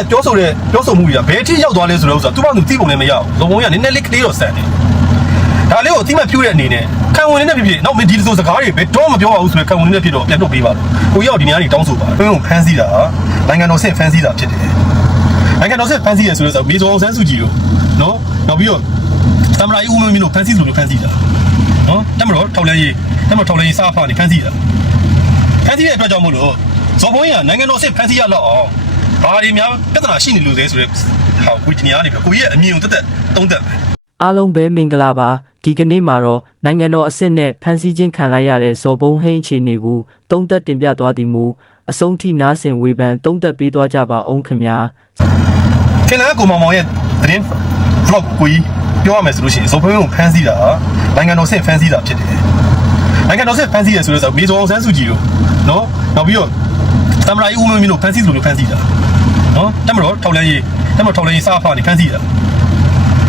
ကပြောဆိုတဲ့ပြောဆိုမှုတွေကဘယ်အထိရောက်သွားလဲဆိုတော့ဥစ္စာသူ့ဘာသူသိပုံလည်းမရဘူးဇုံဘုံကနည်းနည်းလေးကလေးတော့ဆန်တယ်ဒါလေးကိုအတိမတ်ပြူတဲ့အနေနဲ့ခံဝင်နေတဲ့ဖြစ်ဖြစ်နောက်မင်းဒီလိုဆိုစကားတွေဘယ်တော့မပြောပါဘူးဆိုရင်ခံဝင်နေတဲ့ဖြစ်တော့ပြန်ထုတ်ပေးပါလို့ကိုရောက်ဒီနေရာကြီးတောင်းဆိုပါဘင်းကိုဖမ်းဆီးတာနိုင်ငံတော်ဆင့်ဖမ်းဆီးတာဖြစ်တယ်နိုင်ငံတော်ဆင့်ဖမ်းဆီးရဆိုတော့မေဇောအောင်ဆန်းစုကြည်တို့နော်နောက်ပြီးတော့သမ္မတကြီးဦးမင်းမင်းတို့ဖမ်းဆီးလို့ဖမ်းဆီးတာနော်တမတော်ထောက်လဲရေးတမတော်ထောက်လဲရေးစားဖာနေဖမ်းဆီးတာဖန်စီတဲ့အတွက်ကြောင့်မို့လို့ဇော်ဘုံကြီးကနိုင်ငံတော်စစ်ဖန်စီရတော့အောင် ဘာတွေများပြဿနာရှိနေလို့လဲဆိုတော့ဟာကိုဒီနေရာနေပြီကိုကြီးရဲ့အမြင်ကိုတက်တက်တုံးတက်အားလုံးပဲမင်္ဂလာပါဒီကနေ့မှာတော့နိုင်ငံတော်အဆင့်နဲ့ဖန်ဆီးခြင်းခံလိုက်ရတဲ့ဇော်ဘုံဟိန်းအခြေအနေကိုတုံးသက်တင်ပြသွားသည်မူအဆုံးထိနားဆင်ဝေဖန်တုံးသက်ပေးသွားကြပါအောင်ခင်ဗျာခင်ဗျားကိုမောင်မောင်ရဲ့သတင်း vlog ကိုကြီးပြောရမယ်ဆိုလို့ရှိရင်ဇော်ဘုံကိုဖန်စီတာနိုင်ငံတော်စစ်ဖန်စီတာဖြစ်တယ်နိုင်ငံတော်စစ်ဖန်စီရဆိုတော့မေဇောအောင်ဆန်းစုကြည်တို့နော်နောက်ပြီးတော့သမ္မတကြီးဦးမင်းမင်းတို့ဖန်စီလို့ဖန်စီတာ နော်တမတော်ထောက်လဲရေးတမတော်ထောက်လဲရေးစားဖာနေဖန်စီတာ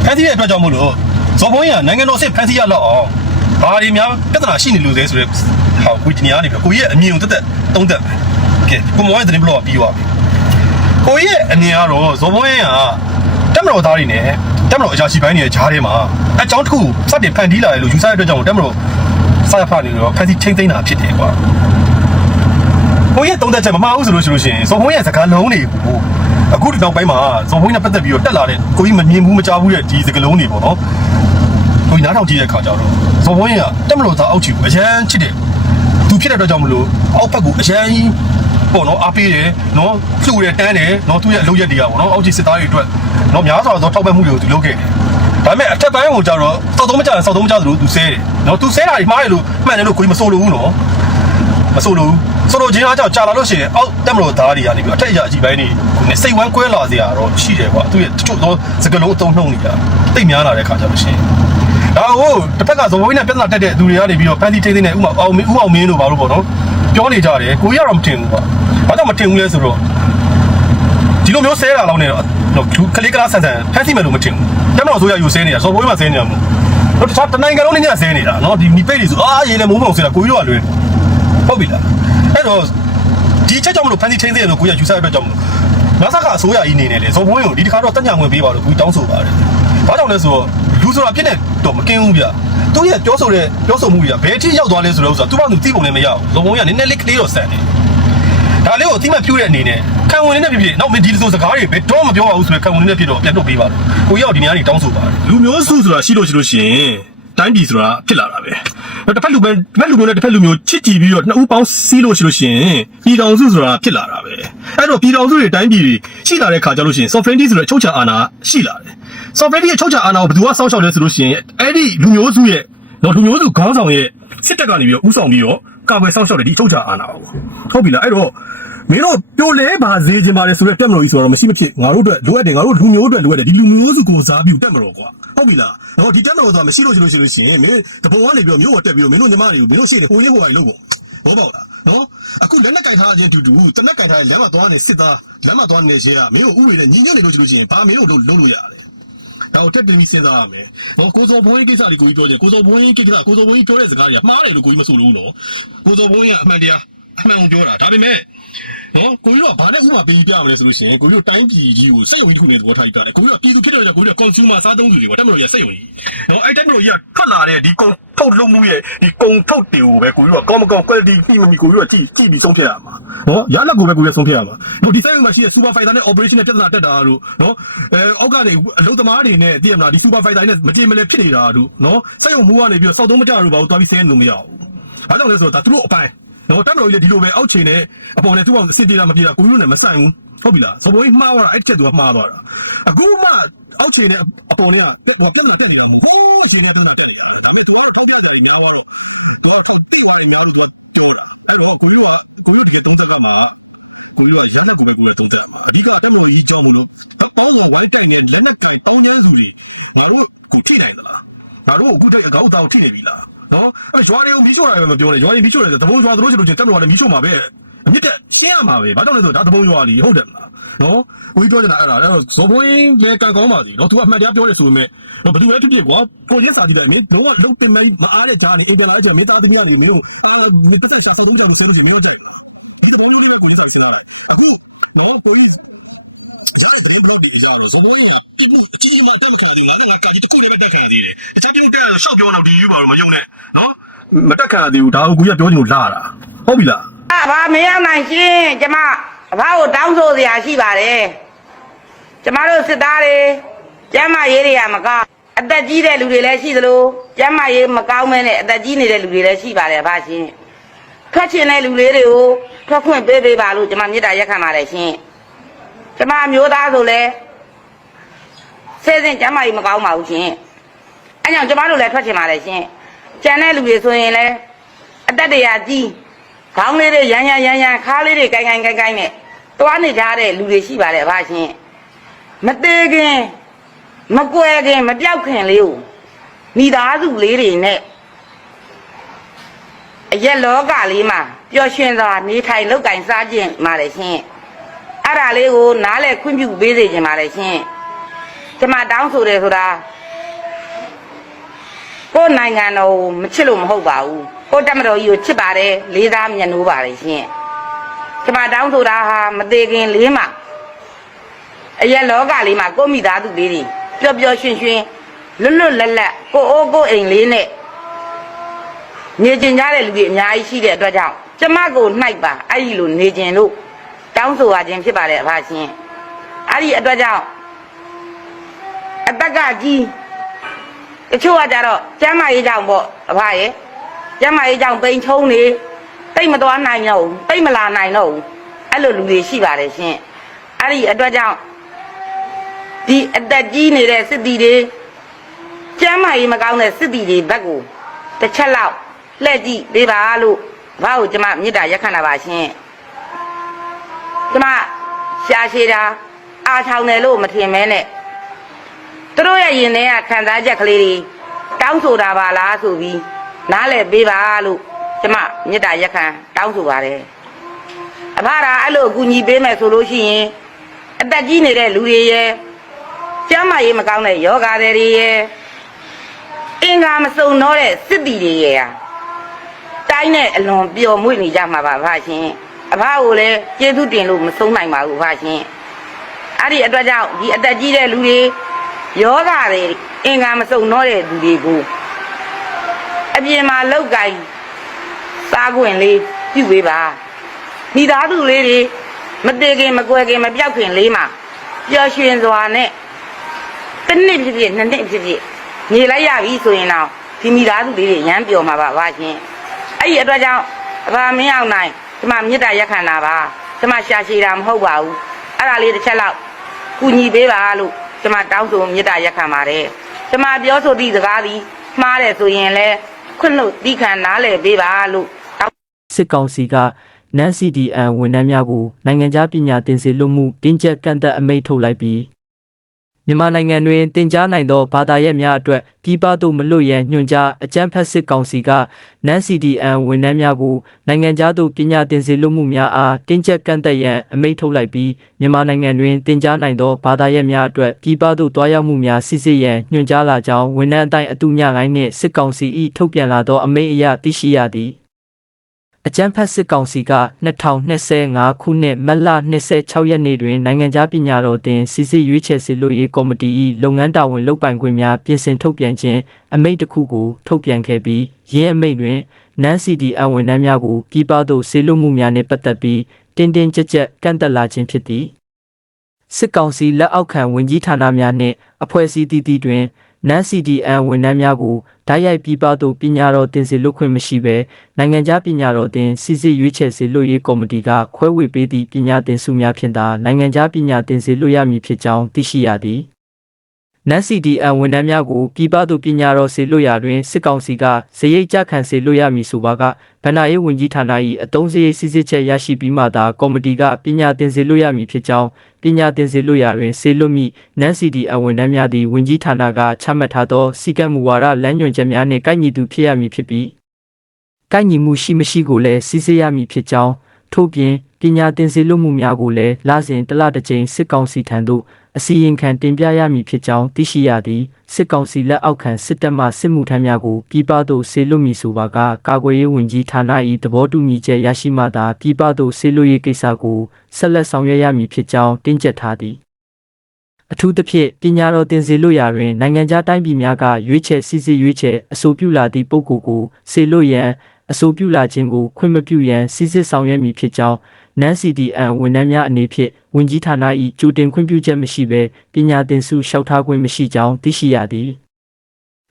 ဖန်စီတဲ့အတွက်ကြောင့်မို့လို့ဇော်ဘုံကြီးကနိုင်ငံတော်စစ်ဖန်စီရတော့အောင်ဘာတွေများပြဿနာရှိနေလို့လဲဆိုတော့ဟာကိုဒီနေရာနေပြီကိုကြီးရဲ့အမြင်ကိုတက်တက်တုံးတက်ကဲကိုမောင်ရဲ့သတင်းဘလော့ပြီးသွားပြီကိုကြီးရဲ့အမြင်ကတော့ဇော်ဘုံကြီးကတက်မတော်သားတွေနဲ့တက်မတော်အရာရှိပိုင်းတွေရဲ့ဂျားထဲမှာအကြောင်းတစ်ခုစတင်ဖန်တီးလာတယ်လို့ယူဆတဲ့အတွက်ကြောင့်တက်မတော်စာဖတ်နေတော့ဖန်စီချင်းသိမ်းတာဖြစ်တယ်ကွာ ကိုကြီးရဲ့တုံးတက်ချက်မမှားဘူးဆိုလို့ရှိလို့ရှိရင်ဇော်ဘုံကြီးရဲ့စကားလုံးတွေကိုအခုဒီနောက်ပိုင်းမှာဇော်ဘုံကြီးနဲ့ပတ်သက်ပြီးတော့တက်လာတဲ့ကိုကြီးမမြင်ဘူးမကြားဘူးတဲ့ဒီစကားလုံးတွေပေါ့နော်ကိုကြီးနားထောင်ကြည့်တဲ့ခါကျတော့ဇော်ဘွင်းကတက်မလို့သားအောက်ချီကိုအရန်ချစ်တယ်သူဖြစ်တဲ့အတွက်ကြောင့်မလို့အောက်ဘက်ကိုအရန်ကြီးပေါ့နော်အားပေးတယ်နော်လှူတယ်တန်းတယ်နော်သူ့ရဲ့အလုပ်ရက်တွေကပေါ့နော်အောက်ချီစစ်သားတွေအတွက်နော်များစွာသောထောက်ပံ့မှုတွေကိုသူလုပ်ခဲ့တယ်ဒါပေမဲ့အထက်ပိုင်းကိုကျတော့စောက်သုံးမကြစောက်သုံးမကြသလိုသူဆဲတယ်နော်သူဆဲတာတွေမှားတယ်လို့မှန်တယ်လို့ကိုကြီးမဆိုလို့ဘူးနော်မဆိုလို့ ဆိုလို့ချင်းအားကြောင့်ကြာလာလို့ရှိရင်အောက်တက်မလို့သားတွေကနေပြီးအထက်အရာအကြီးပိုင်းတွေနဲ့စိတ်ဝမ်းကွဲလာစရာတော့ရှိတယ်ကွာသူရဲ့တချို့သောစကလုံးအုံနှုံနေတာတိတ်များလာတဲ့ခါကျလို့ရှိရင်ဒါကိုတစ်ဖက်ကဇော်ဝင်းနဲ့ပြဿနာတက်တဲ့သူတွေကနေပြီးတော့ဖန်တီထိသိနေဥမာအောင်မင်းဥအောင်မင်းတို့ဘာလို့ပေါ့နော်ပြောနေကြတယ်ကိုကြီးကတော့မတင်ဘူးကွာဘာကြောင့်မတင်ဘူးလဲဆိုတော့ဒီလိုမျိုးဆဲတာလောက်နေတော့နော်ခလေးကလားဆန်ဆန်ဖန်တီမယ်လို့မတင်ဘူးတက်မတော်ဆိုရယူဆဲနေတာဇော်ဝင်းမှာဆဲနေတာမဟုတ်တော့တခြားတနိုင်ငံလုံးနဲ့ညဆဲနေတာနော်ဒီမိပိတ်တွေဆိုအာရေးလေမိုးမုံဆဲတာကိုကြီးတော့လွယ်ဟုတ် ပြီလားအဲ့တော့ဒီချက်ကြောင့်မလို့ဖန်တီထိသိတယ်လို့ကိုကြီးကယူဆတဲ့အတွက်ကြောင့်မလို့မဆကအစိုးရကြီးနေနေလေဇော်ဝင်းကိုဒီတစ်ခါတော့တက်ညာဝင်ပေးပါလို့ကိုကြီးတောင်းဆိုပါတယ်ဘာကြောင့်လဲဆိုတော့လူဆိုတာဖြစ်နေတော့မကင်းဘူးဗျသူရဲ့ပြောဆိုတဲ့ပြောဆိုမှုတွေကဘယ်အထိရောက်သွားလဲဆိုတော့ဥစ္စာသူ့ဘာသူသိပုံလည်းမရဘူးဇော်ဝင်းကနည်းနည်းလေးကလေးတော့ဆန်တယ်ဒါလေးကိုအတိမတ်ပြူတဲ့အနေနဲ့ခံဝင်နေတဲ့ဖြစ်ဖြစ်နောက်မင်းဒီလိုစကားတွေဘယ်တော့မပြောပါဘူးဆိုရင်ခံဝင်နေတဲ့ဖြစ်တော့ပြန်ထုတ်ပေးပါလို့ကိုရောက်ဒီနေရာကြီးတောင်းဆိုပါတယ်လူမျိုးစုဆိုတာရှိလို့ရှိလို့ရှိရင် တိုင်းပြည်ဆိုတာဖြစ်လာတာပဲတစ်ဖက်လူပဲတစ်ဖက်လူမျိုးနဲ့တစ်ဖက်လူမျိုးချစ်ကြည်ပြီးတော့နှစ်ဦးပေါင်းစီးလို့ရှိလို့ရှိရင်ပြည်တော်စုဆိုတာဖြစ်လာတာပဲအဲ့တော့ပြည်တော်စုတွေတိုင်းပြည်တွေရှိလာတဲ့ခါကျလို့ရှိရင် sovereignty ဆိုတဲ့ချုပ်ချာအာဏာရှိလာတယ် sovereignty ရဲ့ချုပ်ချာအာဏာကိုဘယ်သူကစောင့်ရှောက်လဲဆိုလို့ရှိရင်အဲ့ဒီလူမျိုးစုရဲ့တော့လူမျိုးစုခေါင်းဆောင်ရဲ့စစ်တပ်ကနေပြီးတော့ဥဆောင်ပြီးတော့ကာကွယ်စောင့်ရှောက်တဲ့ဒီချုပ်ချာအာဏာကိုဟုတ်ပြီလားအဲ့တော့ မင်းတို့ပြိုလဲပါစေခြင်းပါတယ်ဆိုတော့တက်မလို့ကြီးဆိုတော့မရှိမဖြစ်ငါတို့အတွက်လိုအပ်တယ်ငါတို့လူမျိုးအတွက်လိုအပ်တယ်ဒီလူမျိုးစုကိုစားပြီးတက်မလို့ကွာဟုတ်ပြီလားဟောဒီတက်မလို့ဆိုတာမရှိလို့ရှိလို့ရှိလို့ရှိရင်မင်းတပုံကနေပြီးတော့မျိုးပေါ်တက်ပြီးတော့မင်းတို့ညီမတွေကိုမင်းတို့ရှေ့နေဟိုလေးဟိုပိုင်းလုပ်ကုန်ဘောပေါက်လားနော်အခုလက်နဲ့ကြိုက်ထားခြင်းတူတူတနက်ကြိုက်ထားတဲ့လမ်းမသွားနေစစ်သားလမ်းမသွားနေရှေ့ကမင်းတို့ဥပဒေနဲ့ညီညွတ်နေလို့ရှိလို့ရှိရင်ဘာမင်းတို့လုပ်လုပ်လို့ရတယ်ဒါကိုတက်ပြီးစဉ်းစားရမယ်။ဟောကိုစောဘွင်းကိစ္စတွေကိုကြီးပြောကြတယ်။ကိုစောဘွင်းကိစ္စကိုစောဘွင်းပြောတဲ့စကားတွေကမှားတယ်လို့ကိုကြီးမဆိုလို့နော်။ကိုစောဘွင်းကအမှန်တရားအမှန်ကိုပြောတာ။ဒါပေမဲ့ နော်ကိုကြီးကဘာနဲ့ဥပမာပေးပြမလဲဆိုလို့ရှိရင်ကိုကြီးတို့တိုင်းပြည်ကြီးကိုစိတ်ယုံကြီးတစ်ခုနဲ့သဘောထားကြတယ်။ကိုကြီးကပြည်သူဖြစ်တဲ့ကြောင့်ကိုကြီးက consumer စားသုံးသူတွေပေါ့တက်မလို့ရစိတ်ယုံကြီး။နော်အဲ့တက်မလို့ရထွက်လာတဲ့ဒီကုန်ထုတ်လုပ်မှုရဲ့ဒီကုန်ထုတ်တွေကိုပဲကိုကြီးကကောင်းမကောင်း quality ပြီးမမီကိုကြီးကကြည့်ကြည့်ပြီးဆုံးဖြတ်ရမှာ။နော်ရလက်ကိုပဲကိုကြီးကဆုံးဖြတ်ရမှာ။နော်ဒီစိတ်ယုံမှာရှိတဲ့ supervisor နဲ့ operation နဲ့ပြဿနာတက်တာလို့နော်အဲအောက်ကနေအလုပ်သမားတွေနဲ့တည်ရမလားဒီ supervisor နဲ့မတည်မလဲဖြစ်နေတာတို့နော်စိတ်ယုံမှုကနေပြီးတော့စောက်သုံးမကြလို့ဘာလို့သွားပြီးဆင်းလို့မရဘူး။ဘာကြောင့်လဲဆိုတော့ဒါသူတို့အပိုင်း နော်တက်မလို့လေဒီလိုပဲအောက်ချိန်နဲ့အပေါ်နဲ့သူ့အောင်အစင်ပြေတာမပြေတာကိုကြီးတို့နဲ့မဆိုင်ဘူးဟုတ်ပြီလားသဘောကြီးမှားသွားတာအဲ့ချက်သူကမှားသွားတာအခုမှအောက်ချိန်နဲ့အပေါ်နဲ့ကဟိုပြဿနာတက်နေတာမဟုတ်ဘူးချိန်နဲ့ပြဿနာတက်နေတာဒါပေမဲ့သူကတော့ထောက်ပြကြတယ်များသွားတော့သူကသူပြီးသွားရင်များလို့သူကတူတာအဲ့တော့ကိုကြီးကကိုကြီးတို့ဒီတုံးတက်ကမှာကိုကြီးကလက်နက်ကိုပဲကိုယ်တုံးတက်အဓိကတက်မလို့ကြီးကြောင်းမလို့တောင်းရဝိုင်းတိုက်နေလက်နက်ကတောင်းရလူတွေငါတို့ကိုထိနိုင်သလားငါတို့အခုတည်းကောက်တောင်ထိနေပြီလား နော်အဲ့ရွာတွေကိုမီးရှို့တာလည်းမပြောနဲ့ရွာတွေမီးရှို့တယ်ဆိုတဘုံရွာတို့ဆိုလို့ချင်းတက်လို့လည်းမီးရှို့မှာပဲအမြင့်တက်ရှင်းရမှာပဲဘာကြောင့်လဲဆိုတော့ဒါတဘုံရွာလीဟုတ်တယ်မလားနော်ကိုကြီးပြောနေတာအဲ့ဒါအဲ့တော့ဇော်ဘွင်းလည်းကံကောင်းပါစီနော်သူကအမှန်တရားပြောတယ်ဆိုပေမဲ့တော့ဘယ်သူပဲဖြစ်ဖြစ်ကွာကိုရင်းစာကြည့်တယ်မင်းလုံးဝလုံးတင်မမအားတဲ့ဂျာနေအင်တာလာကြမင်းသားသမီးကနေမင်းကိုအာမင်းပတ်သက်စာဆုံးကြမှာဆဲလို့မင်းတို့ကြိုက်ဒီဘုံလုံးလေးကိုကြီးစာရှင်းလာတယ်အခုတော့ ကိုကြီးစာလုပ်ပြီးကြတော့ဇမိုးကြီးကပြမှုအကြီးအမားတက်မခံသေးဘူးငါကငါကာကြီးတစ်ခုလည်းပဲတက်ခံသေးတယ်တခြားပြမှုတက်ရတော့ရှောက်ပြောတော့ဒီယူပါတော့မယုံနဲ့နော်မတက်ခံသေးဘူးဒါကိုကိုကြီးကပြောချင်လို့လာတာဟုတ်ပြီလားအဘာမရောက်နိုင်ရှင်ကျမအဘာကိုတောင်းဆိုစရာရှိပါတယ်ကျမတို့စစ်သားတွေကျမ်းမာရေးတွေကမကောင်းအသက်ကြီးတဲ့လူတွေလည်းရှိသလိုကျမ်းမာရေးမကောင်းမဲနဲ့အသက်ကြီးနေတဲ့လူတွေလည်းရှိပါတယ်အဘာရှင်ထွက်ချင်တဲ့လူလေးတွေကိုထွက်ခွင့်ပေးပေးပါလို့ကျမမေတ္တာရက်ခံပါတယ်ရှင် ကျမအမျိုးသားဆိုလဲဆဲစဉ်ကျမ်းမာရေးမကောင်းပါဘူးရှင်အဲကြောင့်ကျမတို့လည်းထွက်ချင်ပါတယ်ရှင်ကျန်တဲ့လူတွေဆိုရင်လည်းအသက်တရာကြီးခေါင်းလေးတွေရမ်းရမ်းရမ်းရမ်းခါးလေးတွေကိုင်ကိုင်ကိုင်ကိုင်နဲ့တွားနေကြတဲ့လူတွေရှိပါတယ်ဗာရှင်မသေးခင်မကွယ်ခင်မပြောက်ခင်လေးကိုမိသားစုလေးတွေနဲ့အရက်လောကလေးမှာပျော်ရွှင်စွာနေထိုင်လောက်ကင်စားခြင်းပါတယ်ရှင် အဲ့ဒါလေးကိုနားလဲခွင့်ပြုပေးစေခြင်းပါတယ်ရှင်ကျမတောင်းဆိုတယ်ဆိုတာကိုယ်နိုင်ငံတော်ကိုမချစ်လို့မဟုတ်ပါဘူးကိုယ်တက်မတော်ကြီးကိုချစ်ပါတယ်လေးစားမြတ်နိုးပါတယ်ရှင်ကျွန်မတောင်းဆိုတာဟာမသေးခင်လေးမှာအရက်လောကလေးမှာကိုယ့်မိသားစုလေးတွေပျော်ပျော်ရွှင်ရွှင်လွတ်လွတ်လပ်လပ်ကိုအိုးကိုအိမ်လေးနဲ့နေကျင်ကြတဲ့လူတွေအများကြီးရှိတဲ့အတွက်ကြောင့်ကျမကိုနှိုက်ပါအဲ့ဒီလိုနေကျင်လို့ တောင်းဆိုရခြင်းဖြစ်ပါတယ်အဖရှင်အဲ့ဒီအတွက်ကြောင့်အတက်ကကြီးတချို့ကကြတော့ကျမ်းမာရေးကြောင့်ပေါ့အဖရဲ့ကျမ်းမာရေးကြောင့်ပိန်ချုံနေတိတ်မသွားနိုင်တော့ဘူးတိတ်မလာနိုင်တော့ဘူးအဲ့လိုလူတွေရှိပါတယ်ရှင်အဲ့ဒီအတွက်ကြောင့်ဒီအသက်ကြီးနေတဲ့စစ်တီတွေကျမ်းမာရေးမကောင်းတဲ့စစ်တီတွေဘက်ကိုတစ်ချက်လောက်လှည့်ကြည့်ပေးပါလို့ဘာကိုကျမမေတ္တာရက်ခံတာပါရှင် ကျမရှာရှည်တာအားချောင်းတယ်လို့မထင်မဲနဲ့သူတို့ရဲ့ရင်ထဲကခံစားချက်ကလေးတွေတောင်းဆိုတာပါလားဆိုပြီးနားလည်ပေးပါလို့ကျမမေတ္တာရက်ခံတောင်းဆိုပါတယ်အဖရာအဲ့လိုအကူညီပေးမယ်ဆိုလို့ရှိရင်အသက်ကြီးနေတဲ့လူတွေရဲ့ကျန်းမာရေးမကောင်းတဲ့ယောဂါတွေရဲ့အင်္ဂါမစုံတော့တဲ့စစ်တီတွေရဲ့ဟာတိုင်းနဲ့အလွန်ပျော်မွေ့နေကြမှာပါဖရှင် အဖကိုလည်းကျေးဇူးတင်လို့မဆုံးနိုင်ပါဘူးဖရှင်အဲ့ဒီအတွက်ကြောင့်ဒီအသက်ကြီးတဲ့လူတွေယောဂတွေအင်္ဂါမစုံတော့တဲ့လူတွေကိုအပြင်မှာလောက်ကင်စားခွင့်လေးပြုပေးပါမိသားစုလေးတွေမတည်ခင်မကွယ်ခင်မပြောက်ခင်လေးမှာပျော်ရွှင်စွာနဲ့တစ်နှစ်ဖြစ်ဖြစ်နှစ်နှစ်ဖြစ်ဖြစ်နေလိုက်ရပြီဆိုရင်တော့ဒီမိသားစုလေးတွေရမ်းပျော်မှာပါပါရှင်အဲ့ဒီအတွက်ကြောင့်အဖမင်းအောင်နိုင် ဒီမှာမေတ္တာရက်ခံတာပါဒီမှာရှာရှည်တာမဟုတ်ပါဘူးအဲ့ဒါလေးတစ်ချက်လောက်ကူညီပေးပါလို့ကျွန်မတောင်းဆိုမေတ္တာရက်ခံပါတယ်ကျွန်မပြောဆိုသည့်စကားသည်မှားတယ်ဆိုရင်လည်းခွင့်လို့တီးခံနားလည်ပေးပါလို့တောင်းစစ်ကောင်စီကနန် CDN ဝန်ထမ်းများကိုနိုင်ငံခြားပညာသင်စေလွှတ်မှုတင်းကျပ်ကန့်သက်အမိန့်ထုတ်လိုက်ပြီး မြန်မာနိုင်ငံတွင်တင် जा နိုင်သောဘာသာရပ်များအတွက်ပြည်ပသို့မလွတ်ရန်ညွှန်ကြားအကြမ်းဖက်စစ်ကောင်စီကနန် CDN ဝန်ထမ်းများကိုနိုင်ငံခြားသို့ပညာသင်စေလွှတ်မှုများအားတင်းကျပ်ကန့်သက်ရန်အမိန့်ထုတ်လိုက်ပြီးမြန်မာနိုင်ငံတွင်တင် जा နိုင်သောဘာသာရပ်များအတွက်ပြည်ပသို့တွားရောက်မှုများစစ်ဆေးရန်ညွှန်ကြားလာကြောင်းဝန်ထမ်းအတိုင်းအတူညကိုင်းနှင့်စစ်ကောင်စီ၏ထုတ်ပြန်လာသောအမိန့်အရသိရှိရသည် အကြမ်းဖက်စစ်ကောင်စီက2025ခုနှစ်မတ်လ26ရက်နေ့တွင်နိုင်ငံခြားပညာတော်တင်စစ်စစ်ရွေးချယ်စေလို့ရေးကော်မတီ၏လုပ်ငန်းတာဝန်လုပ်ပိုင်ခွင့်များပြင်ဆင်ထုတ်ပြန်ခြင်းအမိန့်တစ်ခုကိုထုတ်ပြန်ခဲ့ပြီးရင်းအမိန့်တွင်နန်စီဒီအဝန်ထမ်းများကိုပြည်ပသို့ဆေးလွတ်မှုများနှင့်ပတ်သက်ပြီးတင်းတင်းကြပ်ကြပ်ကန့်သက်လာခြင်းဖြစ်သည်စစ်ကောင်စီလက်အောက်ခံဝင်ကြီးဌာနများနှင့်အဖွဲ့အစည်းတည်တည်တွင် နန် CDN ဝန်ထမ်းများကိုဓာတ်ရိုက်ပြည်ပသို့ပညာတော်တင်စေလွတ်ခွင့်မရှိဘဲနိုင်ငံခြားပညာတော်တင်စစ်စစ်ရွေးချယ်စေလွတ်ရေးကော်မတီကခွဲဝေပေးသည့်ပညာသင်စုများဖြင့်သာနိုင်ငံခြားပညာသင်စေလွတ်ရမည်ဖြစ်ကြောင်းသိရှိရသည် နန် CDN ဝန်ထမ်းများကိုပြည်ပသို့ပညာတော်စေလွတ်ရာတွင်စစ်ကောင်စီကဇရိတ်ကြခံစေလွတ်ရမည်ဆိုပါကဗဏ္ဍာရေးဝန်ကြီးဌာန၏အတုံးစရိတ်စစ်စစ်ချက်ရရှိပြီးမှသာကော်မတီကပညာသင်စေလွတ်ရမည်ဖြစ်ကြောင်းပညာသင်စေလွတ်ရာတွင်စေလွတ်မိနန်စီဒီအဝန်ထမ်းများသည်ဝင်ကြီးဌာနကချမှတ်ထားသောစီကံမူဝါဒလမ်းညွှန်ချက်များနှင့်ကိုက်ညီသူဖြစ်ရမည်ဖြစ်ပြီးကိုက်ညီမှုရှိမရှိကိုလည်းစစ်ဆေးရမည်ဖြစ်ကြောင်းထို့ပြင်ပညာသင်စေလွတ်မှုများကိုလည်းလစဉ်တစ်လတစ်ကြိမ်စစ်ကောင်စီထံသို့ အစီရင်ခံတင်ပြရမည်ဖြစ်ကြောင်းသိရှိရသည်စစ်ကောင်စီလက်အောက်ခံစစ်တပ်မှစစ်မှုထမ်းများကိုပြည်ပသို့ဆေလွတ်မည်ဆိုပါကကာကွယ်ရေးဝန်ကြီးဌာန၏သဘောတူညီချက်ရရှိမှသာပြည်ပသို့ဆေလွတ်ရေးကိစ္စကိုဆက်လက်ဆောင်ရွက်ရမည်ဖြစ်ကြောင်းတင်းကျပ်ထားသည်အထူးသဖြင့်ပညာတော်သင်စေလို့ရာတွင်နိုင်ငံခြားတိုင်းပြည်များကရွေးချယ်စစ်စစ်ရွေးချယ်အဆိုပြုလာသည့်ပုဂ္ဂိုလ်ကိုစေလို့ရန်အဆိုပြုလာခြင်းကိုခွင့်မပြုရန်စစ်စစ်ဆောင်ရွက်မည်ဖြစ်ကြောင်း နန် CDN ဝန်ထမ်းများအနေဖြင့်ဝန်ကြီးဌာန၏ကြိုတင်ခွင့်ပြုချက်မရှိဘဲပညာသင်ဆုလျှောက်ထားခွင့်မရှိကြောင်းသိရှိရသည်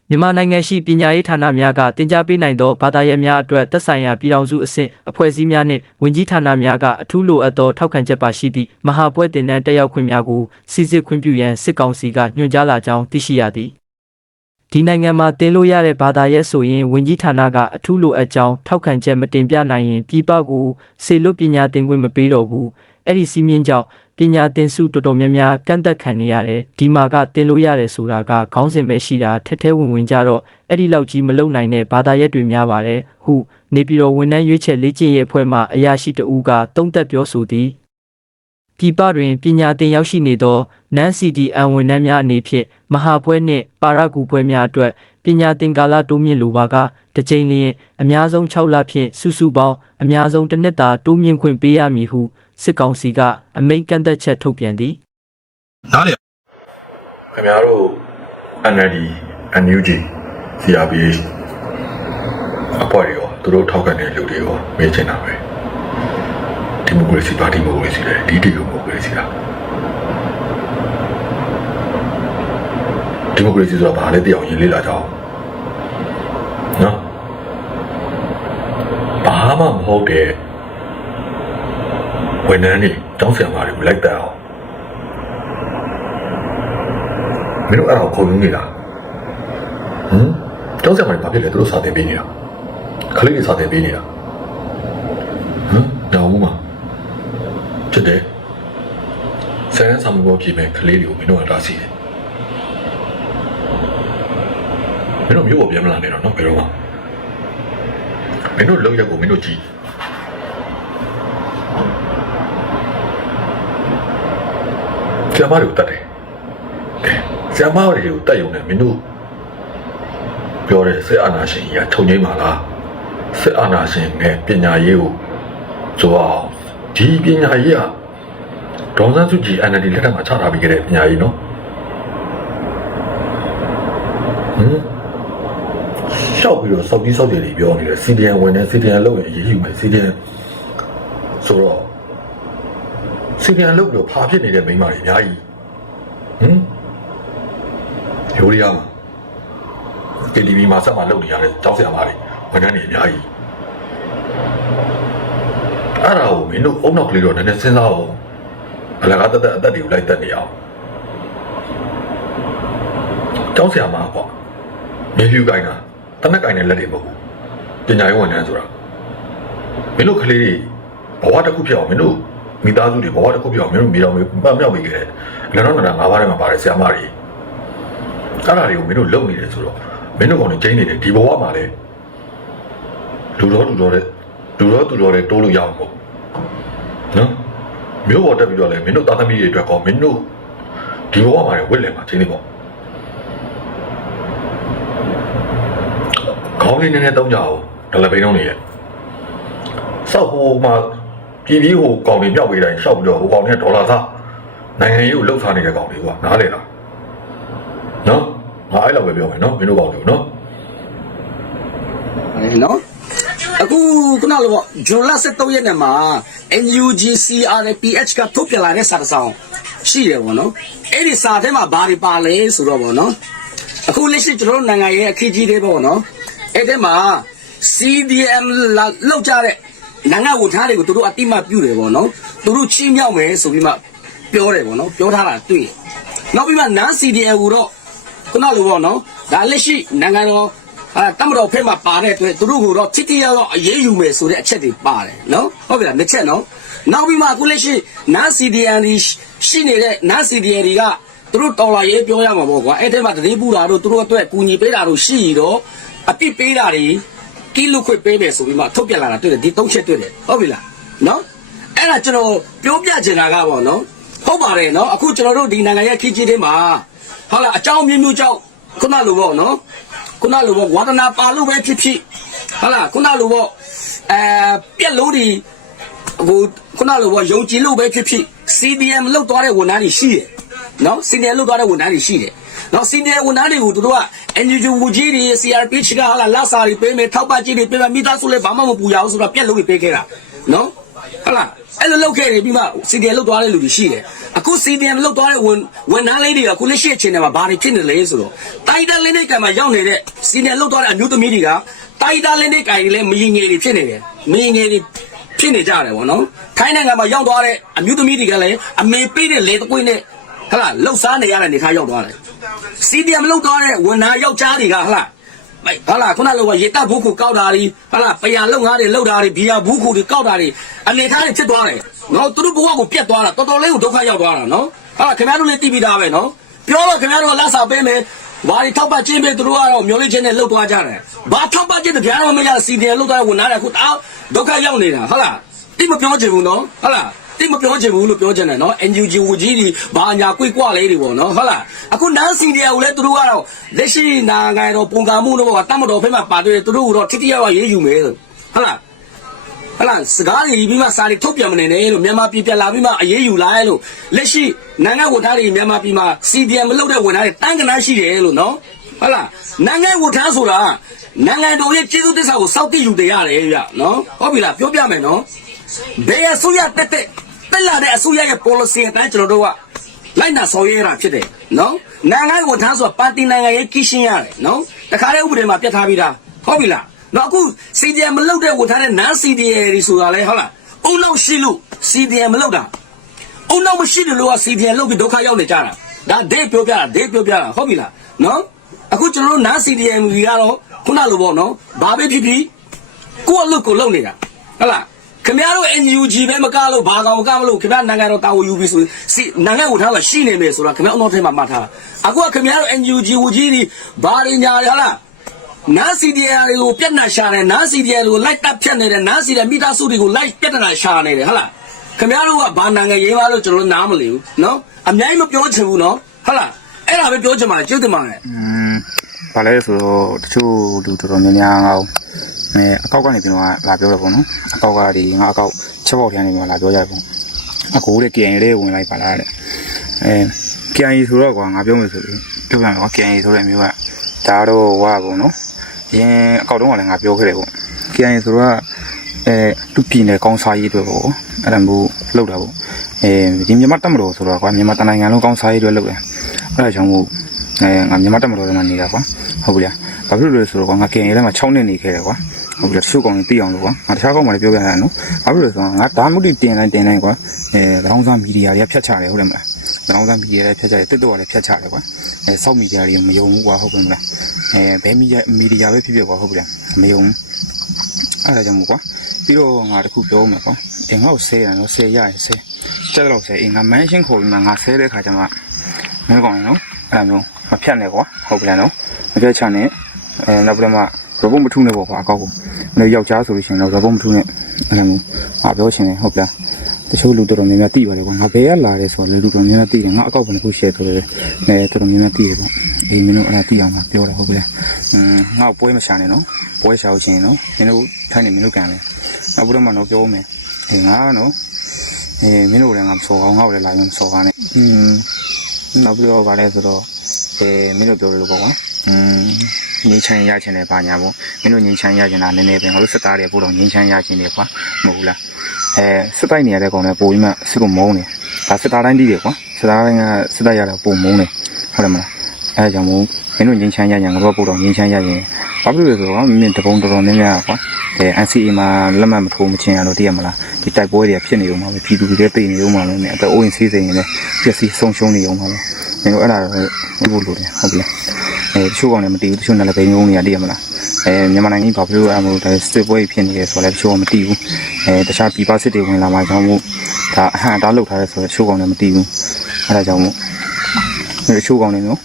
မြန်မာနိုင်ငံရှိပညာရေးဌာနများကတင် जा ပေးနိုင်သောဘာသာရပ်များအတွက်သက်ဆိုင်ရာပြည်ထောင်စုအဆင့်အဖွဲ့အစည်းများနှင့်ဝန်ကြီးဌာနများကအထူးလိုအပ်သောထောက်ခံချက်ပါရှိသည့်မဟာပွဲတင်တန်းတက်ရောက်ခွင့်များကိုစစ်စစ်ခွင့်ပြုရန်စစ်ကောင်စီကညွှန်ကြားလာကြောင်းသိရှိရသည် ဒီနိုင်ငံမှာတင်လို့ရတဲ့ဘာသာရပ်ဆိုရင်ဝန်ကြီးဌာနကအထူးလိုအပ်ကြောင်းထောက်ခံချက်မတင်ပြနိုင်ရင်ပြည်ပကိုစေလွတ်ပညာသင်ခွင့်မပေးတော့ဘူးအဲ့ဒီစီးမြင့်ကြောင့်ပညာသင်စုတော်တော်များများကန့်သက်ခံနေရတယ်ဒီမှာကတင်လို့ရတယ်ဆိုတာကခေါင်းစဉ်ပဲရှိတာထက်ထဲဝင်ဝင်ကြတော့အဲ့ဒီလောက်ကြီးမလုံနိုင်တဲ့ဘာသာရပ်တွေများပါတယ်ဟုနေပြည်တော်ဝန်ထမ်းရွေးချယ်လေ့ကျင့်ရေးအဖွဲ့မှအရာရှိတဦးကတုံ့တက်ပြောဆိုသည် ပြည်ပတွင်ပညာသင်ရောက်ရှိနေသောနန်စီဒီအန်ဝန်ထမ်းများအနေဖြင့်မဟာပွဲနှင့်ပါရဂူပွဲများအတွက်ပညာသင်ကာလတိုးမြင့်လိုပါကတစ်ကြိမ်လျင်အများဆုံး6လဖြင့်စုစုပေါင်းအများဆုံးတစ်နှစ်သာတိုးမြင့်ခွင့်ပေးရမည်ဟုစစ်ကောင်စီကအမိန့်ကန့်သက်ချက်ထုတ်ပြန်သည်နားလေခင်ဗျားတို့ NLD NUG CRPH အဖွဲ့တွေရောသူတို့ထောက်ခံတဲ့လူတွေရောမေးချင်တာပဲ ဒီမိုကရေစီပါတီမိုကရေစီလေဒီဒီမိုကရေစီလားဒီမိုကရေစီဆိုတာဘာလဲသိအောင်ရင်းလေ့လာကြအောင်နော်ဘာမှမဟုတ်တဲ့ဝန်ထမ်းတွေတောင်းဆရာမတွေကိုလိုက်တက်အောင်မင်းတို့အဲ့ဒါကိုခုံရုံးနေတာဟမ်ကျောင်းဆရာမတွေဘာဖြစ်လဲသူတို့စာသင်ပေးနေတာခလေးတွေစာသင်ပေးနေတာဟမ်တော့မမ ချစ်တယ်ဆယ်ရန်စာမဘောပြည်မဲ့ခလေးတွေကိုမင်းတို့ကတားစီတယ်မင်းတို့မျိုးပေါ်ပြန်မလာနဲ့တော့နော်ဘယ်တော့မှမင်းတို့လောက်ရက်ကိုမင်းတို့ကြည့်ဆရာမတွေကိုတတ်တယ်ဆရာမတွေကိုတက်ယုံနဲ့မင်းတို့ပြောတဲ့စစ်အာဏာရှင်ကြီးကထုံငိမ့်ပါလားစစ်အာဏာရှင်နဲ့ပညာရေးကိုဆိုအောင် ဒီပညာရေးကဒေါန်ဆန်းစုကြည် NLD လက်ထက်မှာချထားပြီးခဲ့တဲ့ပညာရေးနော်ဟမ်ရှောက်ပြီးတော့စောက်ပြီးစောက်တယ်တွေပြောနေတယ် CDN ဝင်နေ CDN လုပ်ရင်အရေးယူမယ် CDN ဆိုတော့ CDN လုပ်ပြီးတော့ဖာဖြစ်နေတဲ့မိန်းမတွေအများကြီးဟမ်ရိုးရီးယားမှာ KTV မှာဆက်မှာလုပ်နေရတဲ့တောက်ဆရာမတွေဝန်ထမ်းတွေအများကြီး အဲ့ဒါကိုမင်းတို့အုံနောက်ကလေးတော့နည်းနည်းစဉ်းစားအောင်အလကားတက်တက်အသက်တွေကိုလိုက်တက်နေအောင်တောက်ဆရာမပေါ့မြေဖြူကိုင်းတာတနက်ကင်တဲ့လက်တွေမဟုတ်ဘူးပညာရေးဝန်ထမ်းဆိုတာမင်းတို့ကလေးတွေဘဝတစ်ခုဖြစ်အောင်မင်းတို့မိသားစုတွေဘဝတစ်ခုဖြစ်အောင်မင်းတို့မိတော်မေပတ်မြောက်ပြီးခဲ့တယ်လက်တော့နာငါးပါးထဲမှာပါတယ်ဆရာမတွေအဲ့ဒါတွေကိုမင်းတို့လုံနေတယ်ဆိုတော့မင်းတို့ကောင်တွေကျင်းနေတယ်ဒီဘဝမှာလေလူတော်လူတော်တဲ့ လူတော်သူတော်တဲ့တိုးလို့ရအောင်ပေါ့နော်မျိုးပေါ်တက်ပြီးတော့လေမင်းတို့သားသမီးတွေအတွက်ကောမင်းတို့ဒီဘဝမှာလေဝစ်လင်မှာကျင်းနေပေါ့ခေါင်းလေးနည်းနည်းတောင်းကြအောင်ဒလပိန်းတော့နေရဲ့စောက်ဟိုမှာပြည်ပြည်ဟိုကောင်တွေမြောက်ပေးတိုင်းရှောက်ပြီးတော့ဟိုကောင်တွေကဒေါ်လာသားနိုင်ငံရေးကိုလှုပ်ထားနေတဲ့ကောင်တွေကနားလေလားနော်ငါအဲ့လောက်ပဲပြောမယ်နော်မင်းတို့ပေါ့လို့နော်အဲနော် အခုခုနလိုပေါ့ဂျွန်လ73ရက်နေ့မှာ NUG CRPH ကထုတ်ပြန်လာတဲ့စာတစ်စောင်ရှိတယ်ပေါ့နော်အဲ့ဒီစာထဲမှာဘာတွေပါလဲဆိုတော့ပေါ့နော်အခုလက်ရှိကျွန်တော်တို့နိုင်ငံရဲ့အခင်းကြီးတွေပေါ့နော်အဲ့ဒီမှာ CDM လာလောက်ကြတဲ့နိုင်ငံဝန်ထမ်းတွေကိုသူတို့အတိမတ်ပြုတယ်ပေါ့နော်သူတို့ချင်းမြောက်မယ်ဆိုပြီးမှပြောတယ်ပေါ့နော်ပြောထားတာတွေ့တယ်နောက်ပြီးမှ non CDM ကိုတော့ခုနလိုပေါ့နော်ဒါလက်ရှိနိုင်ငံတော် အဲတမတော်ဖက်မှာပါတဲ့အတွက်သူတို့ကတော့တိတိယတော့အရေးယူမယ်ဆိုတဲ့အချက်တွေပါတယ်နော်ဟုတ်ပြီလားနှစ်ချက်နော်နောက်ပြီးမှအခုလက်ရှိနန် CDN တွေရှိနေတဲ့နန် CDN တွေကသူတို့တော်လာရေးပြောရမှာပေါ့ကွာအဲ့ထဲမှာတတိပူတာတို့သူတို့အတွက်ကူညီပေးတာတို့ရှိရတော့အပြစ်ပေးတာတွေကိလုခွင့်ပေးမယ်ဆိုပြီးမှထုတ်ပြလာတာတွေ့တယ်ဒီသုံးချက်တွေ့တယ်ဟုတ်ပြီလားနော်အဲ့ဒါကျွန်တော်ပြောပြချင်တာကပေါ့နော်ဟုတ်ပါတယ်နော်အခုကျွန်တော်တို့ဒီနိုင်ငံရဲ့ခီးကြီးတွေမှာဟုတ်လားအကြောင်းမျိုးမျိုးကြောင့်ခုနလိုပေါ့နော် ခုနလိုပေါ့ဝါဒနာပါလို့ပဲဖြစ်ဖြစ်ဟုတ်လားခုနလိုပေါ့အဲပြက်လို့ဒီဟိုခုနလိုပေါ့ယုံကြည်လို့ပဲဖြစ်ဖြစ် CDM လောက်သွားတဲ့ဝန်ထမ်းတွေရှိတယ်နော်စီနီယာလောက်သွားတဲ့ဝန်ထမ်းတွေရှိတယ်နော်စီနီယာဝန်ထမ်းတွေကိုသူတို့က NUG ဝကြီးတွေ CRPH ကဟာလာလက်စာတွေပေးမယ်ထောက်ပံ့ကြေးတွေပေးမယ်မိသားစုလည်းဘာမှမပူရအောင်ဆိုတော့ပြက်လို့ပေးခဲ့တာနော် ဟုတ်လားအဲ့လိုလုပ်ခဲ့တယ်ပြီးမှစီနီယာလောက်သွားတဲ့လူတွေရှိတယ်အခုစီနီယာလောက်သွားတဲ့ဝန်ဝန်ထမ်းလေးတွေကခုလက်ရှိအချိန်ထဲမှာဘာတွေဖြစ်နေလဲဆိုတော့တိုက်တာလင်းနေကံမှာရောက်နေတဲ့စီနီယာလောက်သွားတဲ့အမျိုးသမီးတွေကတိုက်တာလင်းနေကံတွေလည်းမရင်ငယ်တွေဖြစ်နေတယ်မရင်ငယ်တွေဖြစ်နေကြတယ်ဗောနော်ထိုင်းနိုင်ငံမှာရောက်သွားတဲ့အမျိုးသမီးတွေကလည်းအမေပေးတဲ့လေတကွေးနဲ့ဟလာလှုပ်ရှားနေရတဲ့နေခါရောက်သွားတယ်စီဒီအမ်လှုပ်သွားတဲ့ဝန်နာယောက်ျားတွေကဟလာ ဟလာခုနလိုကရေတပ်ဘူးခုကောက်တာတွေဟလာပယာလုံငါးတွေလှုပ်တာတွေဘီယာဘူးခုတွေကောက်တာတွေအနေထားတွေဖြစ်သွားတယ်နော်သူတို့ဘဝကိုပြတ်သွားတာတော်တော်လေးကိုဒုက္ခရောက်သွားတာနော်ဟာခင်ဗျားတို့လည်းသိပြီးသားပဲနော်ပြောတော့ခင်ဗျားတို့ကလက်စာပေးမယ်ဘာတွေထောက်ပံ့ခြင်းပဲသူတို့ကတော့မျိုးလေးချင်းနဲ့လှုပ်သွားကြတယ်ဘာထောက်ပံ့ခြင်းတရားတော့မရစီဒီလှုပ်သွားတဲ့ဝန်နာတွေအခုတောင်းဒုက္ခရောက်နေတာဟုတ်လားတိမပြောချင်ဘူးနော်ဟုတ်လား တိမပြောချင်ဘူးလို့ပြောချင်တယ်နော် NUG ဝကြီးတွေဘာညာကွေ့ကွလေးတွေပေါ့နော်ဟုတ်လားအခုနန်းစီဒီယာကိုလည်းသူတို့ကတော့လက်ရှိနိုင်ငံတော်ပုံကမှုတော့ကတတ်မတော်ဖိမှာပါတွေ့တယ်သူတို့ကတော့ထိတိယဝရေးယူမယ်လို့ဟုတ်လားဟုတ်လားစကားတွေပြီးမှစာတွေထုတ်ပြန်မနေနဲ့လို့မြန်မာပြည်ပြန်လာပြီးမှအရေးယူလိုက်လို့လက်ရှိနိုင်ငံဝန်ထမ်းတွေမြန်မာပြည်မှာ CDM မလုပ်တဲ့ဝန်ထမ်းတွေတန်းကနာရှိတယ်လို့နော်ဟုတ်လားနိုင်ငံဝန်ထမ်းဆိုတာနိုင်ငံတော်ရဲ့ကျေးဇူးတစ္ဆာကိုစောင့်တည်ယူတယ်ရတယ်ဗျနော်ဟုတ်ပြီလားပြောပြမယ်နော်ဘယ်အစိုးရတက်တက် တက်လာတဲ့အစိုးရရဲ့ policy အတိုင်းကျွန်တော်တို့ကလိုက်နာဆောင်ရွက်ရတာဖြစ်တယ်နော်နိုင်ငံ့ဝန်ထမ်းဆိုတာပါတီနိုင်ငံရဲ့ကိရှင်းရတယ်နော်တခါတည်းဥပဒေမှာပြတ်ထားပြီးသားဟုတ်ပြီလားနော်အခု CDM မလုပ်တဲ့ဝန်ထမ်းတဲ့ non CDM တွေဆိုတာလဲဟုတ်လားအုံနောက်ရှိလို့ CDM မလုပ်တာအုံနောက်မရှိတယ်လို့က CDM လုပ်ပြီးဒုက္ခရောက်နေကြတာဒါဒိတ်ပြောပြတာဒိတ်ပြောပြတာဟုတ်ပြီလားနော်အခုကျွန်တော်တို့ non CDM တွေကတော့ခုနလိုပေါ့နော်ဘာပဲဖြစ်ဖြစ်ကိုယ့်အလုပ်ကိုလုပ်နေတာဟုတ်လား ခင်ဗျားတို့ NUG ပဲမကလို့ဘာကောင်မကမလို့ခင်ဗျားနိုင်ငံတော်တာဝန်ယူပြီးဆိုစီနိုင်ငံကိုထားကရှိနေမယ်ဆိုတာခင်ဗျားအနောက်ထဲမှာမှတ်ထားအခုကခင်ဗျားတို့ NUG ဝကြီးဒီဘာတွေညာရလားနာစီဒီယာတွေကိုပြက်နှာရှာတယ်နာစီဒီယာတွေကိုလိုက်တက်ဖြတ်နေတယ်နာစီဒီယာမိသားစုတွေကိုလိုက်ပြက်နှာရှာနေတယ်ဟုတ်လားခင်ဗျားတို့ကဘာနိုင်ငံရေးပါလို့ကျွန်တော်နားမလည်ဘူးနော်အများကြီးမပြောချင်ဘူးနော်ဟုတ်လားအဲ့ဒါပဲပြောချင်ပါတယ်ကျေးဇူးတင်ပါတယ်อืมဘာလဲဆိုတော့တချို့လူတော်တော်များများငါ့ကို အဲအကောက်ကနေပြီးတော့လာပြောတယ်ပေါ့နော်အကောက်ကဒီငါအကောက်ချက်ပေါက်ထန်းနေပြီးတော့လာပြောကြတယ်ပေါ့အကိုတဲ့ KN လေးဝင်လိုက်ပါလားတဲ့အဲ KN ဆိုတော့ကွာငါပြောမယ်ဆိုရင်ပြောပြမယ်ကွာ KN ဆိုတဲ့မျိုးကဒါတော့ဝါပေါ့နော်အရင်အကောက်တုန်းကလည်းငါပြောခဲ့တယ်ပေါ့ KN ဆိုတော့အဲသူပြည်နယ်ကောင်းစားရေးအတွက်ပေါ့အဲ့ဒါမျိုးလောက်တာပေါ့အဲဒီမြန်မာတက်မတော်ဆိုတော့ကွာမြန်မာတနိုင်ငံလုံးကောင်းစားရေးအတွက်လောက်တယ်အဲ့ဒါကြောင့်မို့အဲငါမြန်မာတက်မတော်ထဲမှာနေတာကွာဟုတ်ပြီလား ဘာဖြစ်လို့လဲဆိုတော့ကွာငါကင်ရဲထဲမှာ6နှစ်နေခဲ့တယ်ကွာဟုတ်ပြီလားတချို့ကောင်တွေသိအောင်လို့ကွာငါတခြားကောင်မှလည်းပြောပြရအောင်နော်ဘာဖြစ်လို့လဲဆိုတော့ငါဒါမှမဟုတ်တင်တိုင်းတင်တိုင်းကွာအဲလောင်းစားမီဒီယာတွေကဖြတ်ချတယ်ဟုတ်တယ်မလားလောင်းစားမီဒီယာတွေဖြတ်ချတယ်တစ်တော့လည်းဖြတ်ချတယ်ကွာအဲစောက်မီဒီယာတွေမယုံဘူးကွာဟုတ်ပြီမလားအဲဘယ်မီဒီယာမီဒီယာပဲဖြစ်ဖြစ်ကွာဟုတ်ပြီလားမယုံဘူးအဲ့ဒါကြောင့်မို့ကွာပြီးတော့ငါတခုပြောမယ်ကွာအင်ငါ့ကိုဆဲရနော်ဆဲရရဆဲကျက်တော့ဆဲအင်ငါမန်းရှင်းခေါ်ပြီးမှငါဆဲတဲ့ခါကျမှမင်းကောင်နော်အဲ့လိုမျိုးမဖြတ်နဲ့ကွာဟုတ်ပြီလားနော်မပြတ်ချနဲ့ အဲနောက်ပြီးတော့မှ robot မထုနဲ့ပေါ့ကွာအကောက်ကိုမင်းယောက်ျားဆိုလို့ရှိရင်တော့ robot မထုနဲ့အဲ့လိုမျိုးငါပြောချင်တယ်ဟုတ်လားတချို့လူတော်တော်များများသိပါတယ်ကွာငါဘယ်ကလာတယ်ဆိုတော့လူတော်များများသိတယ်ငါအကောက်ဘယ်နှခု share ဆိုတယ်အဲတော်တော်များများသိတယ်ပေါ့အေးမင်းတို့အဲ့ဒါသိအောင်ငါပြောတာဟုတ်ကဲ့အင်းငါ့ပွဲမရှာနဲ့နော်ပွဲရှာလို့ရှိရင်နော်မင်းတို့ထိုင်နေမင်းတို့ကံမယ်နောက်ပြီးတော့မှတော့ပြောမယ်အေးငါနော်အေးမင်းတို့လည်းငါမစော်ကောင်းငါ့ကိုလည်းလာရင်မစော်ကောင်းနဲ့အင်းနောက်ပြီးတော့ဗာလဲဆိုတော့အေးမင်းတို့ပြောလို့ပေါ့ကွာအင်း ငင်းချမ်းရချင်တယ်ဘာညာပေါ့မင်းတို့ငင်းချမ်းရချင်တာနည်းနည်းပဲငါတို့စစ်သားတွေပို့တော့ငင်းချမ်းရချင်တယ်ကွာမဟုတ်ဘူးလားအဲစစ်တိုက်နေရတဲ့ကောင်တွေပို့ပြီးမှစစ်ကိုမုန်းတယ်ဒါစစ်သားတိုင်းတည်တယ်ကွာစစ်သားတိုင်းကစစ်တိုက်ရတာပို့မုန်းတယ်ဟုတ်တယ်မလားအဲဒါကြောင့်မို့မင်းတို့ငင်းချမ်းရရင်ငါတို့ပို့တော့ငင်းချမ်းရရင်ဘာဖြစ်လို့လဲဆိုတော့မင်းတပုံတော်တော်များများကွာအဲ NCA မှာလက်မှတ်မထိုးမချင်းရတော့တည်ရမလားဒီတိုက်ပွဲတွေဖြစ်နေဦးမှာပဲပြည်သူတွေတိတ်နေဦးမှာလည်းအတော့အိုးရင်ဆေးစိမ်နေတယ်ပျက်စီးဆုံးရှုံးနေဦးမှာပဲမင်းတို့အဲ့ဒါတော့ဘို့လို့တယ်ဟုတ်ပြီလား အဲတချို့ကောင်လည်းမတည်ဘူးတချို့လည်းဘယ်မျိုးနေရတည်ရမလားအဲမြန်မာနိုင်ငံဘာဖြစ်လို့အဲ့လိုဒါစစ်ပွဲဖြစ်နေရဲဆိုတော့လည်းတချို့ကမတည်ဘူးအဲတခြားပြည်ပစစ်တွေဝင်လာမှကြောင့်မို့ဒါအဟံတားလောက်ထားရဲဆိုတော့တချို့ကောင်လည်းမတည်ဘူးအဲ့ဒါကြောင့်မို့တချို့ကောင်လည်းနော်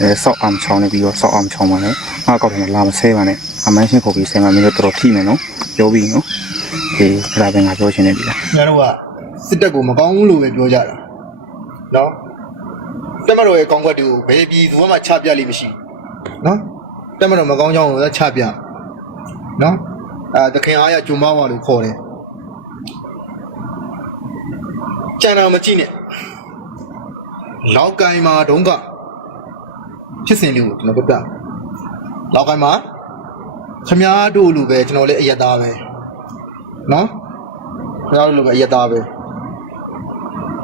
အဲဆောက်အောင်ချောင်းနေပြီးတော့ဆောက်အောင်ချောင်းပါနဲ့ငါကောက်တယ်လာမဆဲပါနဲ့အမန်းရှင်းခေါ်ပြီးဆဲမှမင်းတို့တော်တော်ထိမယ်နော်ပြောပြီးနော်ဒီအဲ့ဒါပဲငါပြောချင်နေပြီလားငါတို့ကစစ်တပ်ကိုမကောင်းဘူးလို့ပဲပြောကြတာနော်တက်မတော်ရဲ့ကောင်းကွက်တွေကိုဘယ်ပြည်သူမှချပြလိမ့်မရှိဘူး နော်တက်မတော်မကောင်းကြောင်းကိုလည်းချပြနော်အဲတခင်အားရဂျုံမောင်းပါလို့ခေါ်တယ်ကြံတော်မကြည့်နဲ့လောက်ကိုင်းမှာတုန်းကဖြစ်စဉ်လေးကိုကျွန်တော်ပြပြမယ်လောက်ကိုင်းမှာခမားတို့လူပဲကျွန်တော်လည်းအယက်သားပဲနော်ခမားတို့လူပဲအယက်သားပဲ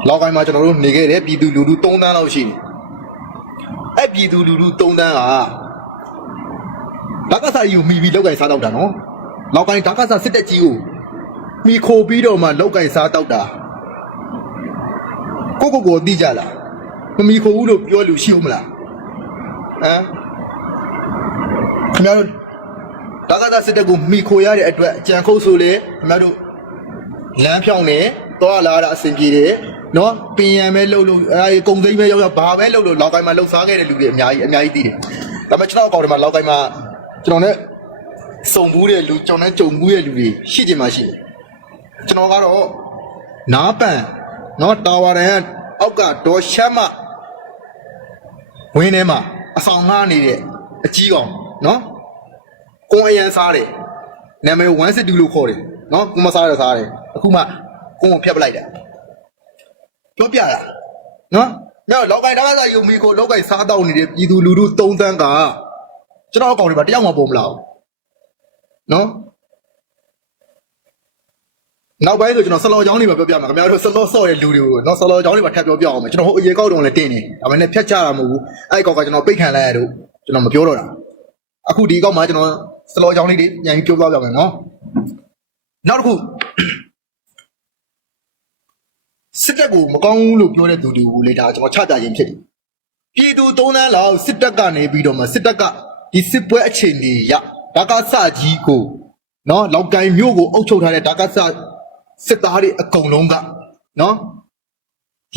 လောက်ကိုင်းမှာကျွန်တော်တို့နေခဲ့တယ်ပြည်သူလူထု3တန်းလောက်ရှိတယ်အဲ့ပြည်သူလူထု3တန်းက ဓာတ်ကစားကြီးကိုမိပြီးလောက်ကင်စားတော့တာနော်လောက်ကိုင်းဓာတ်ကစားစစ်တက်ကြီးကိုမိခိုပြီးတော့မှလောက်ကင်စားတော့တာကိုကိုကိုတိကြလားမမီခိုဘူးလို့ပြောလို့ရှိဦးမလားဟမ်ခင်ဗျားတို့ဓာတ်ကစားစစ်တက်ကိုမိခိုရတဲ့အတွက်ကြံခုတ်ဆိုလေခင်ဗျားတို့လမ်းဖြောင်းနေသွားလာတာအဆင်ပြေတယ်နော်ပင်ရံပဲလှုပ်လို့အဲကုံသိမ်းပဲရောက်ရောက်ဘာပဲလှုပ်လို့လောက်ကိုင်းမှာလှုပ်စားခဲ့တဲ့လူတွေအများကြီးအများကြီးသိတယ်ဒါပေမဲ့ကျွန်တော်အကောင့်ထဲမှာလောက်ကိုင်းမှာ ကျွန်တော်နဲ့စုံဘူးတဲ့လူကျွန်တော်နဲ့ကြုံဘူးတဲ့လူတွေရှိကြမှာရှိတယ်ကျွန်တော်ကတော့နားပန်နော်တာဝါရန်အောက်ကဒေါ်ရှမ်းမဝင်းထဲမှာအဆောင်ငှားနေတဲ့အကြီးကောင်နော်ကိုအရန်စားတယ်နာမည်162လို့ခေါ်တယ်နော်ကိုမစားရစားတယ်အခုမှကိုကိုဖျက်ပလိုက်တယ်ပြောပြတာနော်မြောက်လောက်ကိုင်းတကားစားယူမီကိုလောက်ကိုင်းစားတော့နေတဲ့ပြည်သူလူထု3သန်းက ကျွန်တော်အကောင့်တွေမှာတယောက်မှပုံမလာဘူးနော်နောက်ပိုင်းဆိုကျွန်တော်ဆလော်ချောင်းတွေမှာပြောပြမှာခင်ဗျားတို့ဆလော်ဆော့ရဲ့လူတွေကိုနော်ဆလော်ချောင်းတွေမှာထပ်ပြောပြအောင်မယ်ကျွန်တော်ဟိုအရေကောက်တုံးလည်းတင်းနေဒါပေမဲ့ဖြတ်ချတာမဟုတ်ဘူးအဲ့ဒီကောက်ကကျွန်တော်ပိတ်ခံလိုက်ရတော့ကျွန်တော်မပြောတော့တာအခုဒီကောက်မှာကျွန်တော်ဆလော်ချောင်းလေးတွေပြန်ပြီးပြောပြပြမယ်နော်နောက်တစ်ခုစစ်တပ်ကိုမကောင်းဘူးလို့ပြောတဲ့သူတွေကိုလေဒါကျွန်တော်ချပြခြင်းဖြစ်တယ်ပြည်သူသုံးသန်းလောက်စစ်တပ်ကနေပြီးတော့မှစစ်တပ်က ဒီစစ်ပွဲအခြေအနေရဒါကစကြီးကိုနော်လောက်ကိုင်းမြို့ကိုအုပ်ချုပ်ထားတဲ့ဒါကစစစ်သားတွေအကုန်လုံးကနော်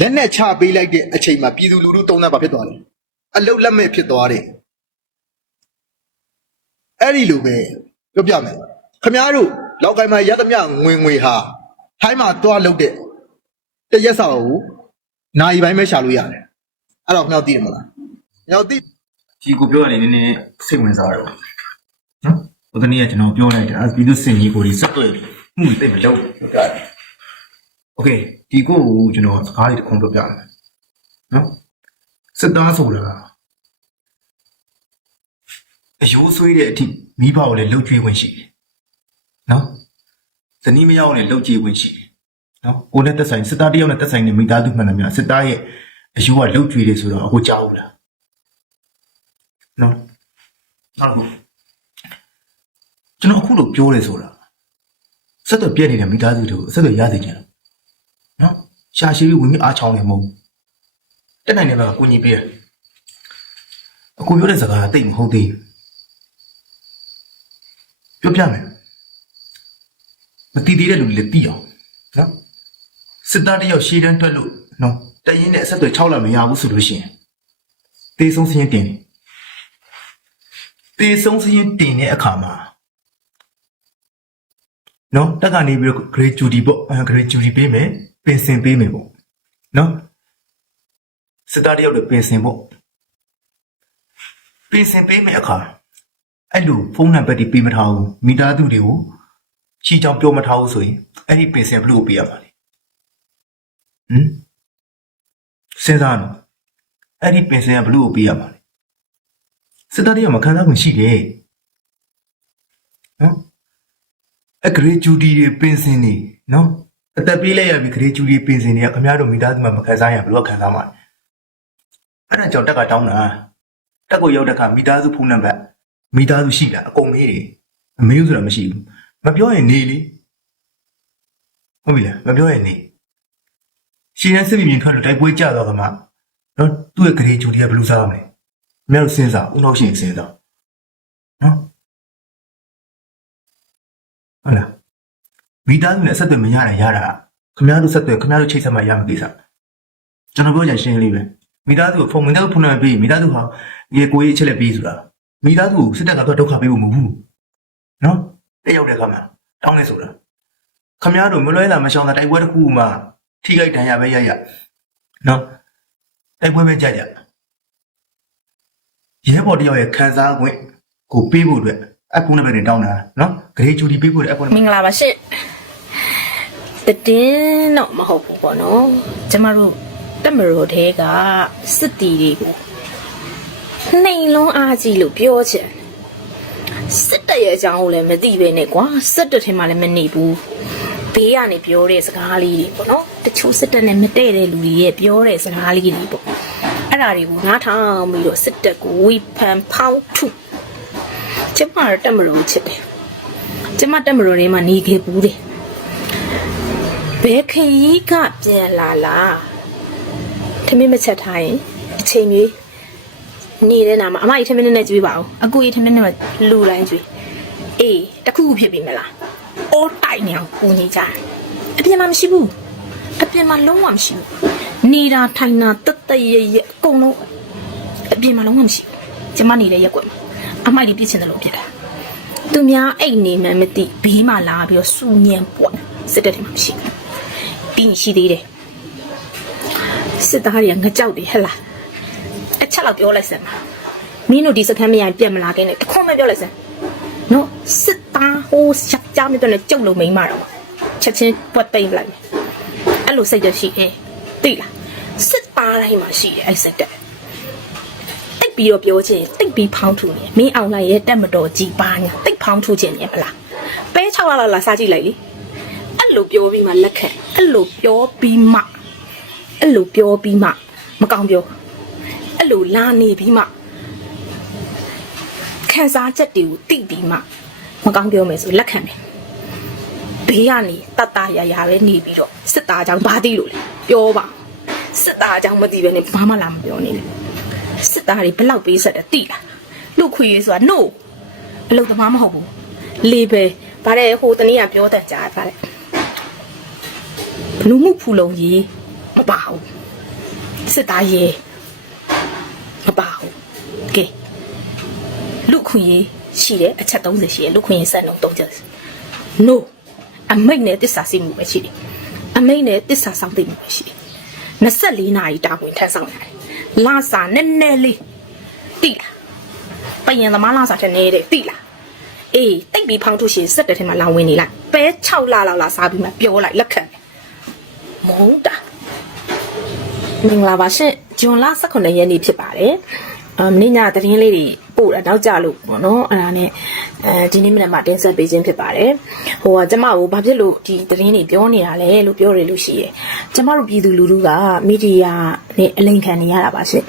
လက်နဲ့ချပေးလိုက်တဲ့အချိန်မှာပြည်သူလူထုသုံးသန်းပါဖြစ်သွားတယ်အလုတ်လက်မဲ့ဖြစ်သွားတယ်အဲ့ဒီလိုပဲပြောပြမယ်ခမားတို့လောက်ကိုင်းမှာရသမျှငွေငွေဟာထိုင်းမှာတွားလုတ်တဲ့တရက်စာကိုနိုင်ပိုင်းပဲရှာလို့ရတယ်အဲ့တော့ခမားသိတယ်မလားကျွန်တော်သိ ဒီကိုပြောရနေနည်းနည်းစိတ်ဝင်စားတော့နော်ဟိုတနေ့ကကျွန်တော်ပြောလိုက်တယ်အဲပြီးတော့စင်ကြီးကိုဒီစက်တွေ့ပြီမှုတိတ်မလုပ်ဘူးပြောတယ်โอเคဒီကိုကိုကျွန်တော်စကားလေးတစ်ခုပြောပြမယ်နော်စစ်သားဆိုတာအယိုးဆွေးတဲ့အထိမိဘကိုလည်းလှုပ်ကြွေးဝင်ရှိတယ်နော်ဇနီးမယောက်နဲ့လှုပ်ကြွေးဝင်ရှိတယ်နော်ကိုနဲ့သက်ဆိုင်စစ်သားတယောက်နဲ့သက်ဆိုင်တဲ့မိသားစုမှန်တယ်များစစ်သားရဲ့အယိုးကလှုပ်ကြွေးတယ်ဆိုတော့အခုကြားဘူးလား နော်နောက်တစ်ခုကျွန်တော်အခုလို့ပြောရဲဆိုတာဆက်တော့ပြည့်နေတဲ့မိသားစုတွေကိုဆက်တော့ရစေချင်တယ်နော်ရှာရှိပြီးဝင်ပြီးအားချောင်းနေမဟုတ်ဘူးတက်နိုင်တဲ့ဘက်ကကိုကြီးပေးတယ်အခုပြောတဲ့စကားကတိတ်မဟုတ်သေးဘူးပြောပြမယ်မတည်သေးတဲ့လူတွေလည်းသိအောင်နော်စစ်သားတယောက်ရှေ့တန်းတွက်လို့နော်တရင်နဲ့အဆက်အသွယ်6လမရဘူးဆိုလို့ရှိရင်တေးဆုံးစင်းတင်တယ် တေဆုံးစရင်တင်တဲ့အခါမှာနော်တက်ကနေပြီးတော့ gratuity ပေါ့အဲ gratuity ပေးမယ်ပင်စင်ပေးမယ်ပေါ့နော်စစ်သားတယောက်လည်းပင်စင်ပေါ့ပင်စင်ပေးမယ်အခါအဲ့လိုဖုန်းနံပါတ်တွေပေးမထားဘူးမိသားစုတွေကိုချီချောင်းပြောမထားဘူးဆိုရင်အဲ့ဒီပင်စင်ဘယ်လို့ပေးရမှာလဲဟမ်စဉ်းစားနော်အဲ့ဒီပင်စင်ကဘယ်လို့ပေးရမှာလဲ စစ်သားတွေကမခံစားခွင့်ရှိတယ်နော်အဂရေဂျူဒီတွေပင်စင်နေနော်အသက်ပေးလိုက်ရပြီဂရေဂျူဒီပင်စင်တွေကခင်ဗျားတို့မိသားစုမှာမခံစားရဘယ်လိုခံစားမှာလဲအဲ့ဒါကြောင့်တက်ကတောင်းတာတက်ကိုရောက်တဲ့အခါမိသားစုဖုန်းနံပါတ်မိသားစုရှိလားအကုန်မေးတယ်အမေးဆိုတာမရှိဘူးမပြောရင်နေလေဟုတ်ပြီလားမပြောရင်နေရှင်းရစစ်ပြင်းထွက်လို့တိုက်ပွဲကြတော့ကမှနော်သူ့ရဲ့ဂရေဂျူဒီကဘယ်လိုစားရမလဲ မင်းတို့စဉ်းစားဦးလို့ရှိရင်စဉ်းစားနော်ဟုတ်လားမိသားစုနဲ့ဆက်သွယ်မရတာရတာခင်ဗျားတို့ဆက်သွယ်ခင်ဗျားတို့ချိတ်ဆက်မှရမှာကိစ္စကျွန်တော်ပြောချင်ရှင်းလေးပဲမိသားစုကိုဖုန်မိသားစုဖုန်နံပေးမိသားစုဟာဒီကိုကြီးအချက်လက်ပေးဆိုတာမိသားစုကိုစစ်တပ်ကတော့ဒုက္ခပေးဖို့မဟုတ်ဘူးနော်တက်ရောက်တဲ့အခါမှာတောင်းနေဆိုတာခင်ဗျားတို့မလွဲလာမရှောင်တာတိုက်ပွဲတစ်ခုမှထိခိုက်ဒဏ်ရာပဲရရနော်တိုက်ပွဲပဲကြကြ ရဲဘော်တယောက်ရဲ့ခံစား권ကိုပေးဖို့အတွက်အကူနဲ့ပဲနေတောင်းတာနော်ဂရေဂျူဒီပေးဖို့အတွက်အကူနဲ့မင်္ဂလာပါရှင့်တတင်းတော့မဟုတ်ဘူးပေါ့နော်ကျမတို့တက်မတော်တဲကစစ်တီတွေကိုနှိမ်လွန်းအားကြီးလို့ပြောချင်တယ်စစ်တပ်ရဲ့အကြောင်းကိုလည်းမသိပဲနဲ့ကွာစစ်တပ်ထဲမှာလည်းမနေဘူးဘေးကနေပြောတဲ့စကားလေးတွေပေါ့နော်တချို့စစ်တပ်နဲ့မတည့်တဲ့လူတွေရဲ့ပြောတဲ့စကားလေးတွေပေါ့ အဲ့ဒါတွေကိုနားထောင်ပြီးတော့စစ်တပ်ကိုဝီဖန်ဖောင်းထုကျမကတော့တက်မတော်ချစ်တယ်ကျမတက်မတော်ထဲမှာနေခဲ့ဘူးတယ်ဘယ်ခရီးကပြန်လာလားထမင်းမချက်ထားရင်အချိန်ကြီးနေတဲ့နာမှာအမကြီးထမင်းနဲ့ကြွေးပါအောင်အကူကြီးထမင်းနဲ့လူလိုက်ကြွေးအေးတခုခုဖြစ်ပြီမလားအော်တိုက်နေအောင်ပူနေကြတယ်အပြင်မှာမရှိဘူးအပြင်မှာလုံးဝမရှိဘူး နေတာထိုင်တာတက်တက်ရရအကုန်လုံးအပြင်မှာလုံးဝမရှိဘူးကျမနေတဲ့ရက်ွက်မှာအမိုက်ကြီးပြစ်ချင်တယ်လို့ဖြစ်တာသူများအိတ်နေမှန်းမသိဘေးမှာလာပြီးတော့စူညံပွက်စစ်တပ်ထဲမှာမရှိဘူးပြီးရင်ရှိသေးတယ်စစ်သားတွေကငကြောက်တယ်ဟဲ့လားအချက်တော့ပြောလိုက်စမ်းပါမင်းတို့ဒီစခန်းမရရင်ပြတ်မလာခင်နဲ့တခွန်းမပြောလိုက်စမ်းနော်စစ်သားဟိုရက်ကြမ်းတဲ့နဲ့ကြုံလို့မိန်မာတော့ချက်ချင်းပွက်ပိန်လိုက်မယ်အဲ့လိုစိတ်တရှိအဲသိလား စစ်သားတိုင်းမှာရှိတယ်အဲ့စိတ်တက်တိတ်ပြီးတော့ပြောချင်းတိတ်ပြီးဖောင်းထူနေမင်းအောင်လိုက်ရဲ့တက်မတော်ကြီးပါညာတိတ်ဖောင်းထူခြင်းနေမလားပဲ6လောက်လောက်လာစားကြည့်လိုက်လေအဲ့လိုပြောပြီးမှလက်ခံအဲ့လိုပြောပြီးမှအဲ့လိုပြောပြီးမှမကောင်းပြောအဲ့လိုလာနေပြီးမှခံစားချက်တွေကိုသိပြီးမှမကောင်းပြောမယ်ဆိုလက်ခံတယ်ဘေးကနေတတ်တာရရပဲနေပြီးတော့စစ်သားအကြောင်းဘာသိလို့လဲပြောပါ စစ်သားအကြောင်းမသိပဲနဲ့ဘာမှလာမပြောနေနဲ့စစ်သားတွေဘလောက်ပေးဆက်တယ်သိလားလူခွေရေးဆိုတာ no အလုပ်သမားမဟုတ်ဘူးလေပဲဗါတဲ့ဟိုတနေ့ကပြောတတ်ကြဗါတဲ့လူမှုဖူလုံကြီးမပါဘူးစစ်သားရေမပါဘူးကဲလူခွင့်ရေးရှိတယ်အချက်30ရှိတယ်လူခွင့်ရေးစံနှုန်း3ချက် no အမိတ်နဲ့တစ္ဆာစိတ်မှုပဲရှိတယ်အမိတ်နဲ့တစ္ဆာဆောင်သိမှုပဲရှိတယ် 24နာရီတာဝန်ထမ်းဆောင်ရတယ်လာစာနည်းနည်းလေးတိလားပယံသမားလာစာထက်နေတယ်တိလားအေးတိတ်ပြီးဖောင်းထုရှင်စက်တဲ့ထဲမှာလာဝင်နေလိုက်ပဲ6လလောက်လာစားပြီးမှပြောလိုက်လက်ခံတယ်မဟုတ်တာမင်္ဂလာပါရှင်ဂျွန်လ18ရက်နေ့ဖြစ်ပါတယ်အမင်းညသတင်းလေးတွေ ပို့တာနောက်ကြလို့ပေါ့နော်အဲ့ဒါနဲ့အဲဒီနေ့မနက်မှတင်ဆက်ပေးခြင်းဖြစ်ပါတယ်ဟိုကကျမကိုဘာဖြစ်လို့ဒီသတင်းတွေပြောနေတာလဲလို့ပြောရလို့ရှိရယ်ကျမတို့ပြည်သူလူထုကမီဒီယာနဲ့အလိန်ခံနေရတာပါရှင်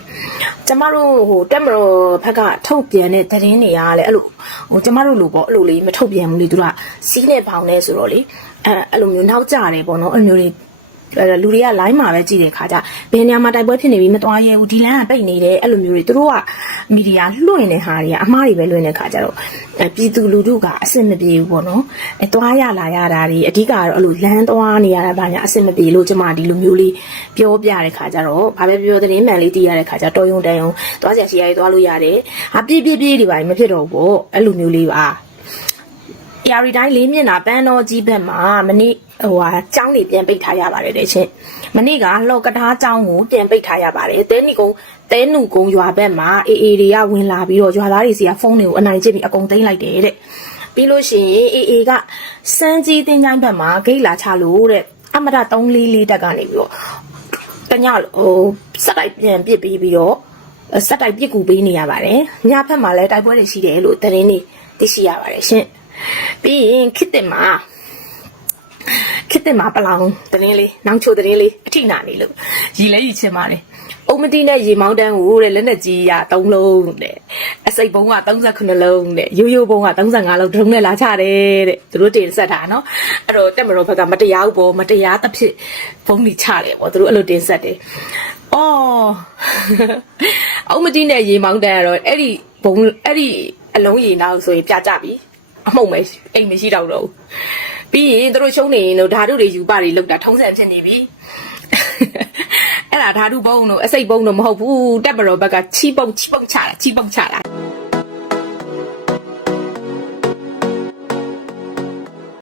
ကျမတို့ဟိုတက်မတော်ဘက်ကထုတ်ပြန်တဲ့သတင်းတွေကလည်းအဲ့လိုဟိုကျမတို့လိုပေါ့အဲ့လိုလေးမထုတ်ပြန်ဘူးလေသူကစီးနဲ့ပေါင်နေဆိုတော့လေအဲအဲ့လိုမျိုးနောက်ကြတယ်ပေါ့နော်အဲ့လိုမျိုးတွေအဲ့ လူတွေက line မှာပဲကြည့်တဲ့ခါကျဘယ်နေရာမှာတိုက်ပွဲဖြစ်နေပြီမသွားရဲဘူးဒီလမ်းကပိတ်နေတယ်အဲ့လိုမျိုးတွေသူတို့ကမီဒီယာလွှင့်နေဟာတွေကအမှားတွေပဲလွှင့်နေခါကျတော့အဲပြည်သူလူထုကအဆင်မပြေဘူးပေါ့နော်အဲသွားရလာရတာတွေအဓိကကတော့အဲ့လိုလမ်းသွားနေရတာဘာညာအဆင်မပြေလို့ကျမဒီလိုမျိုးလေးပြောပြတဲ့ခါကျတော့ဘာပဲပြောသတင်းမှန်လေးသိရတဲ့ခါကျတော်ယုံတန်ယုံသွားကြရှိရည်သွားလို့ရတယ်ဟာပြေးပြေးပြေးဒီပါမဖြစ်တော့ဘူးအဲ့လိုမျိုးလေးပါ။ ယာရီတိုင်းလေးမျက်နှာပန်းတော်ကြီးဘက်မှာမနေ့ဟိုဟာကျောင်းနေပြန်ပိတ်ထားရပါတယ်တဲ့ချင်း။မနေ့ကလှော်ကထားကျောင်းကိုပြန်ပိတ်ထားရပါတယ်။တဲနီကုန်းတဲနုကုန်းရွာဘက်မှာအေအေတွေကဝင်လာပြီးတော့ရွာသားတွေစီကဖုန်းတွေကိုအနိုင်ကျင့်ပြီးအကုန်သိမ်းလိုက်တယ်တဲ့။ပြီးလို့ရှိရင်အေအေကစမ်းကြီးတင်းချိုင်းဘက်မှာဂိတ်လာချလို့တဲ့အမရ344တက်ကနေပြီးတော့တညဟိုစက်တိုက်ပြန်ပစ်ပြီးပြီးတော့စက်တိုက်ပစ်ကူပေးနေရပါတယ်။ညဘက်မှာလည်းတိုက်ပွဲတွေရှိတယ်လို့သတင်းတွေသိရှိရပါတယ်ရှင်။ ပြီးရင်ခစ်တင်မှာခစ်တင်မှာပလောင်တင်းလေးနောင်ချိုတင်းလေးအထိနာနေလို့ရီလဲရီချင်ပါတယ်အုံမတီနဲ့ရေမောင်းတန်းကိုတဲ့လက်နဲ့ကြီးရ3လုံးတဲ့အစိတ်ဘုံက39လုံးတဲ့ရိုးရိုးဘုံက35လုံးဒရုံနဲ့လာချတယ်တဲ့သူတို့တင်ဆက်တာနော်အဲ့တော့တက်မတော်ဘက်ကမတရားဘူးပေါ့မတရားတစ်ဖြစ်ဘုံကြီးချတယ်ပေါ့သူတို့အဲ့လိုတင်ဆက်တယ်အော်အုံမတီနဲ့ရေမောင်းတန်းကတော့အဲ့ဒီဘုံအဲ့ဒီအလုံးရေနောက်ဆိုရင်ပြကြပြီ အမှုံပဲအိမ်မရှိတော့တော့ဘူးပြီးရင်တို့ရှုံးနေရင်တို့ဓာတုတွေယူပါတွေလောက်တာထုံးစံဖြစ်နေပြီအဲ့ဒါဓာတုဘုံတို့အစိတ်ဘုံတို့မဟုတ်ဘူးတက်မတော်ဘက်ကချီးပုတ်ချီးပုတ်ချတာချီးပုတ်ချတာ